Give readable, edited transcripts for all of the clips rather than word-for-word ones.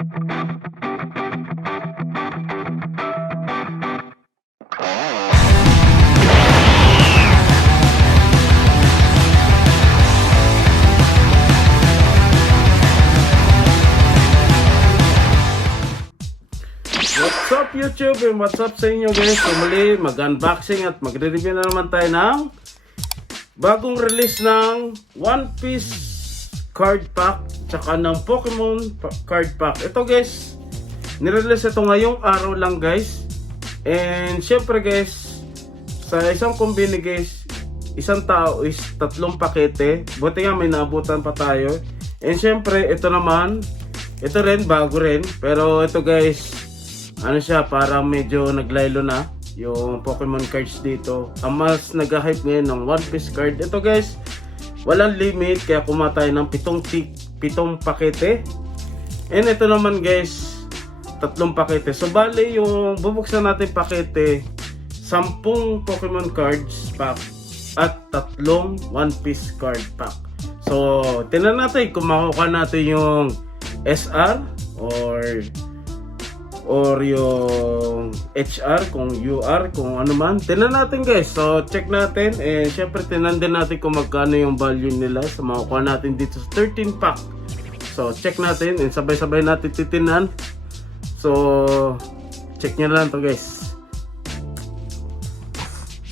What's up YouTube and what's up sa inyo guys? So muli mag-unboxing at magre-review na naman tayo ng bagong release ng One Piece card pack tsaka ng Pokemon card pack. Ito guys, nirelease ito ngayong araw lang guys. And syempre guys, sa isang kumbini guys, isang tao is 3 pakete. Buti nga may naabutan pa tayo. And syempre ito naman, ito rin bago rin. Pero ito guys, ano siya, parang medyo naglaylo na yung Pokemon cards dito. Ang mas nag-hype ngayon ng One Piece card. Ito guys, walang limit kaya kumuha tayo ng 7 pakete. And ito naman guys, 3 pakete. So bali yung bubuksan natin pakete, 10 Pokemon cards pack at 3 One Piece card pack. So tingnan natin kung makukuha natin yung SR or yung HR, kung UR, kung ano man. Tingnan natin guys. So check natin. And syempre tingnan din natin kung magkano yung value nila sa makukuha natin dito sa 13 pack. So check natin and sabay-sabay natin titinan. So check nyo lang to guys.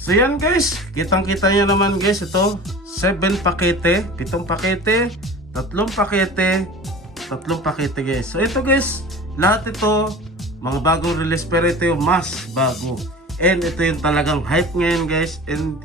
So yan guys, kitang-kita nyo naman guys. Ito 7 pakete, 7 pakete, 3 pakete, 3 pakete guys. So ito guys, lahat ito mga bagong release, pero ito yung mas bago. And ito yung talagang hype ngayon guys. And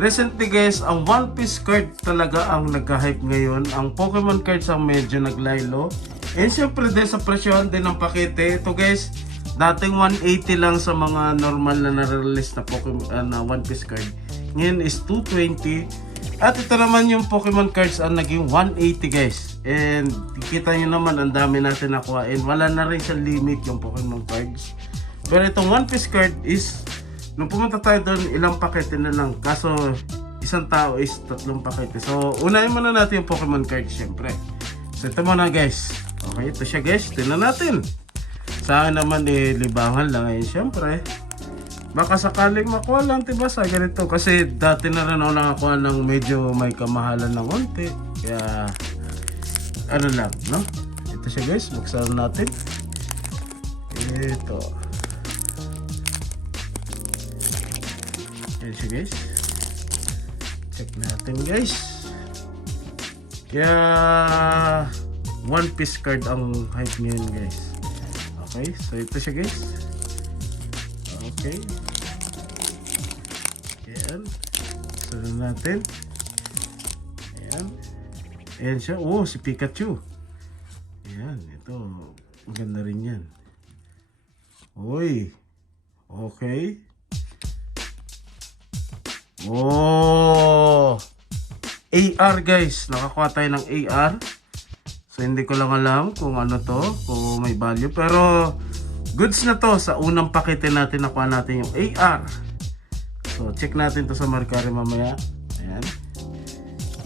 recently guys, ang One Piece card talaga ang nagka-hype ngayon. Ang Pokemon cards ang medyo naglaylo. And syempre din sa presyohan din ng pakete. Ito guys, dating 180 lang sa mga normal na na-release na Pokemon na One Piece card. Ngayon is 220. At ito naman yung Pokemon cards ang naging 180 guys. And kita nyo naman ang dami natin nakuha. And wala na rin sa limit yung Pokemon cards. Pero itong One Piece card is, nung pumunta tayo doon, ilang pakete na lang. Kaso isang tao is 3 pakete. So unahin muna natin yung Pokemon cards syempre. So ito muna guys. Okay, ito siya guys. Tingnan natin. Sa akin naman libangan lang ngayon syempre. Baka sakaling makuha lang diba sa ganito. Kasi dati na rin ako nakakuha ng medyo may kamahalan ng konti. Kaya ano lang, no? Ito siya guys, buksan natin. Ito. Ayan siya guys. Check natin guys. Kaya One Piece card ang hype niyan guys. Okay, so ito siya guys. Okay. Ayan. Buksan natin. Ayan. Ayan siya. Oh, si Pikachu. Ayan. Ito. Maganda rin yan. Uy. Okay. Oh. AR guys. Nakakuha tayo ng AR. So hindi ko lang alam kung ano to. Kung may value. Pero goods na to. Sa unang pakete natin nakuha natin yung AR. So check natin to sa Mercari mamaya. Ayan.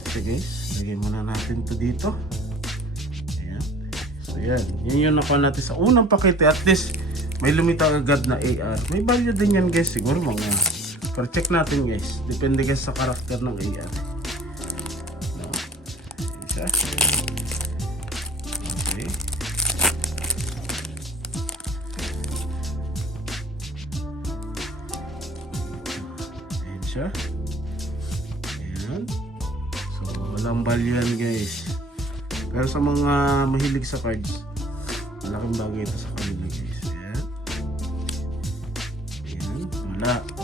Okay guys. Lagay muna natin to dito. Ayan. So yan. Yun yung nakuha natin sa unang pakete. At least may lumitaw agad na AR. May value din yan guys. Siguro mga. Pero check natin guys. Depende guys sa karakter ng AR. No. Ayan siya. Okay. Ayan siya. Ayan. Walang value yan guys. Pero sa mga mahilig sa cards, malaking bagay ito sa kanila guys. Ayan. Ayan.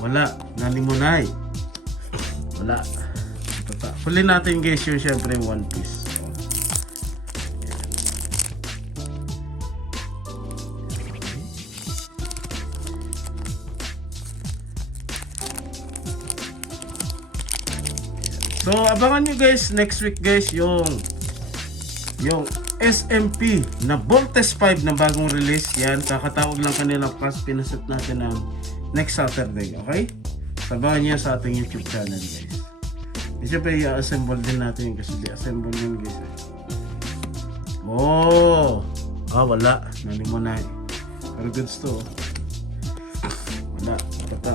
Wala. Nanimunay. Wala. Huli natin guys yung syempre One Piece. Ayan. So abangan nyo guys next week guys yung SMP na Voltes 5 na bagong release. Yan, kakatawag lang kanila pas pinaset natin ng next Saturday, okay? Sabahan nyo sa ating YouTube channel guys. Siyempre i-assemble din natin yung kasi i-assemble yun guys. Oh, Wala. Nani mo na eh. Pero goods to. Wala. Pata.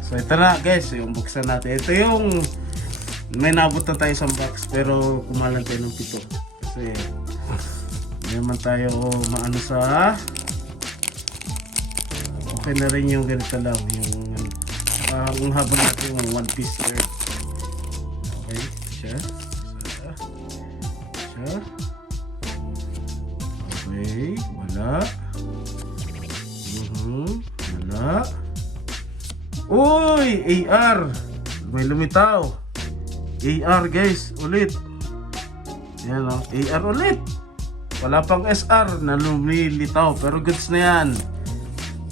So ito na guys, yung buksan natin. Ito yung may nabot na tayo isang box pero kumalan tayo ng 7. Kasi hindi naman tayo maano sa okay na rin yung ganito lang. Yung habang natin yung one piece shirt. Okay, siya. Okay, wala. Wala. Uy! AR! May lumitaw. AR guys, ulit. Yan o, AR ulit. Wala pang SR na lumilitaw. Pero goods na yan.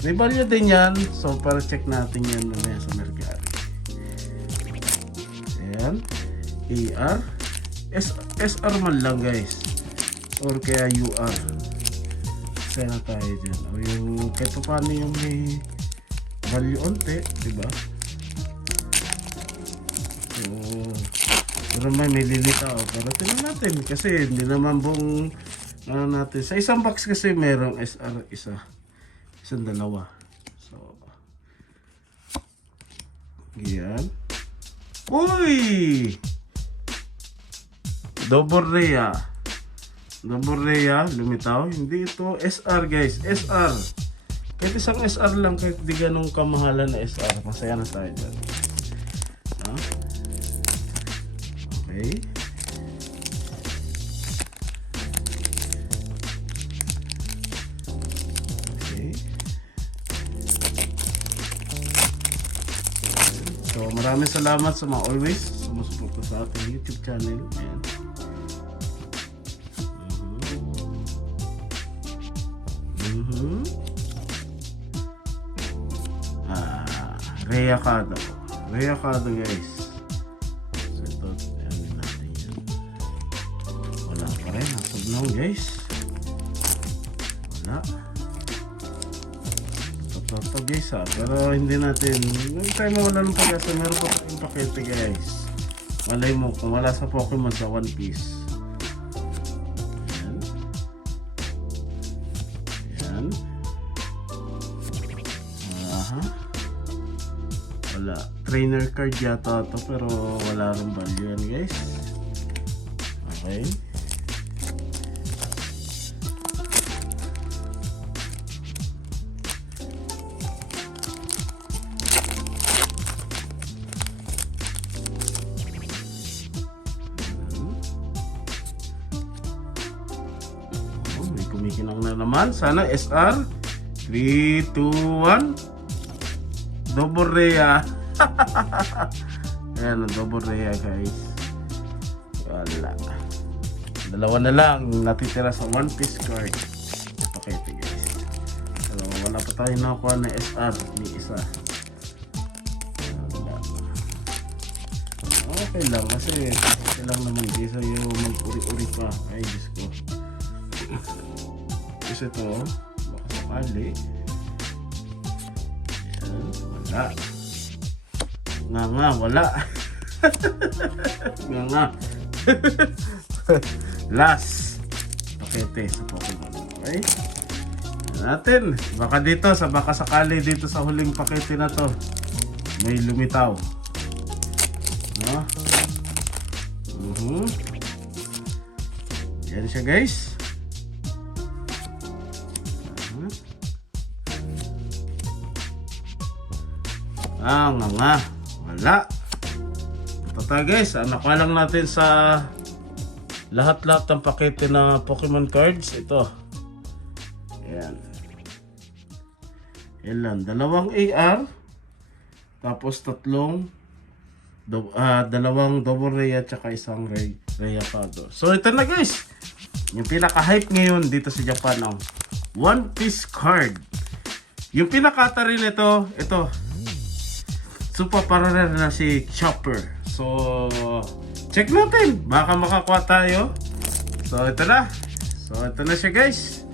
May value din yan. So para check natin yan mamaya sa Mercari. Ayan. AR. SR man lang guys. Or kaya UR. Kaya na tayo dyan. O yung kahit pa paano yung may value onte. Diba? So pero may lilitaw. Pero tingnan natin. Kasi hindi naman buong natin. Sa isang box kasi merong SR isa. Isang dalawa. So yan. Uy! Double Rhea, lumitaw. Hindi ito SR guys, SR. Kahit isang SR lang, kahit di ganong kamahalan na SR. Masaya na tayo dyan. Okay. Okay. So maraming salamat sa mga always sumusuporta sa ating YouTube channel. Ayan. Rhea Cado guys. So ito, ano natin yan. Wala pa rin, nasabnaw guys. Wala. Ito guys ha, pero hindi natin, hindi tayo mawala ng pag-asa. Meron pa tayong pakete guys. Malay mo kung wala sa Pokemon sa One Piece. Wala. Trainer card yata ito pero wala rin value yan guys. Okay. May kumikinang na naman. Sana SR 3, 2, 1 Double Rhea. Ayan, double Rhea guys. Wala. Dalawa na lang natitira sa One Piece card. Okay guys. So, wala pa tayo nakuha na SR ni isa. Wala. Okay lang kasi okay lang naman guys. So, yung mag-uri-uri pa. Ay, Diyos ko. Kasi ito, baka sakali. Wala. Wala. Nga. Last pakete sa Pokemon. Okay? Natin. Baka sakali dito sa huling pakete na to may lumitaw. No? Yan siya guys. Nga. Wala. Ito tayo guys. Nakuha lang natin sa lahat-lahat ng pakete na Pokemon cards. Ito. Ayan. Yan lang. 2 AR. Tapos 3 dalawang double Rhea tsaka isang Rhea Cado. So ito na guys. Yung pinaka-hype ngayon dito sa Japan ng One Piece card. Yung pinakata rin ito. Super parallel na si Chopper. So, check natin. Baka makakuha tayo. So, ito na. Ito na siya guys.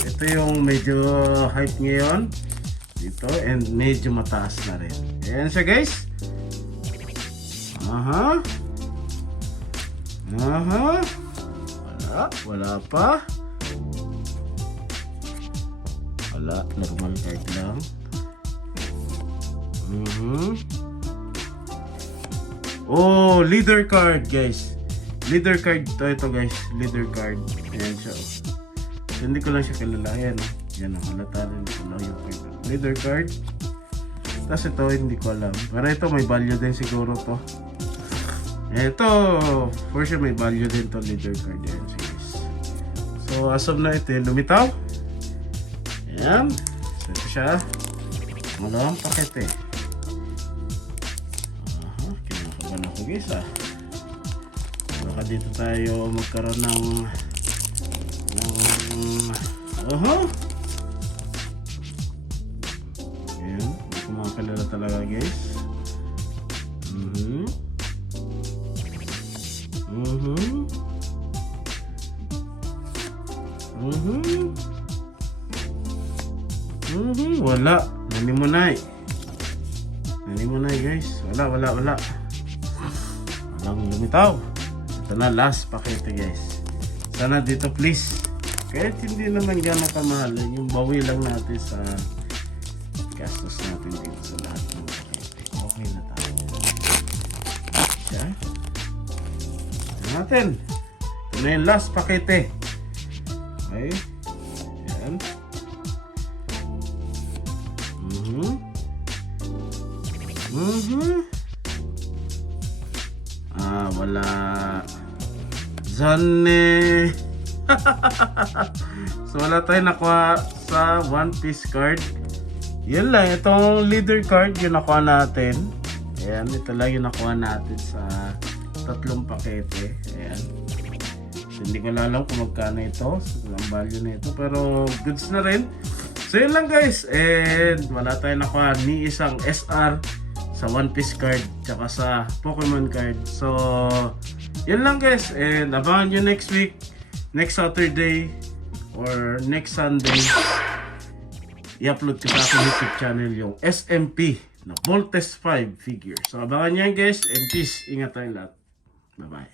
Ito yung medyo hype ngayon. Dito. And medyo mataas na rin. Ayan siya guys. Aha. Wala pa. Wala, normal card lang. Oh, leader card, guys. Leader card ito guys, leader card. Ayan siya. So, hindi ko lang siya kilala. Ayan, yan ang halata rin ko lang yung card. Leader card. Tapos ito, hindi ko alam. Pero ito, may value din siguro to. Ito, for sure may value din to leader card. Ayan siya, guys. So, as of na ito, lumitaw. Ayan. So, ito siya. Malawang pakete. Kinakaban ako, guys, baka dito tayo magkaroon ng ayan, hindi ko makakalala talaga, guys. Wala. Nanimunay, guys. Wala. Walang lumitaw. Ito na, last pakete, guys. Sana dito, please. Kahit hindi naman gano'ng kamahal, yung bawi lang natin sa gastos natin dito sa lahat ng pakete. Okay na tayo. Siya. Ito natin. Ito na yung last pakete. Okay. Ayan. Wala. Zane. So wala tayong nakuha sa One Piece card. Yun lang, itong leader card yung nakuha natin. Ayan, ito lang yung nakuha natin sa 3 pakete. Ayan. So, hindi ko alam kung magkano ito, ang value na ito, pero goods na rin. So yun lang, guys, and wala tayong nakuha ni isang SR sa One Piece card tsaka sa Pokemon card. So yun lang, guys, and abangan nyo next week, next Saturday or next Sunday, i-upload ko sa aking YouTube channel yung SMP na Voltes 5 figure. So abangan nyo yan, guys, and peace. Ingat tayong lahat. Bye bye.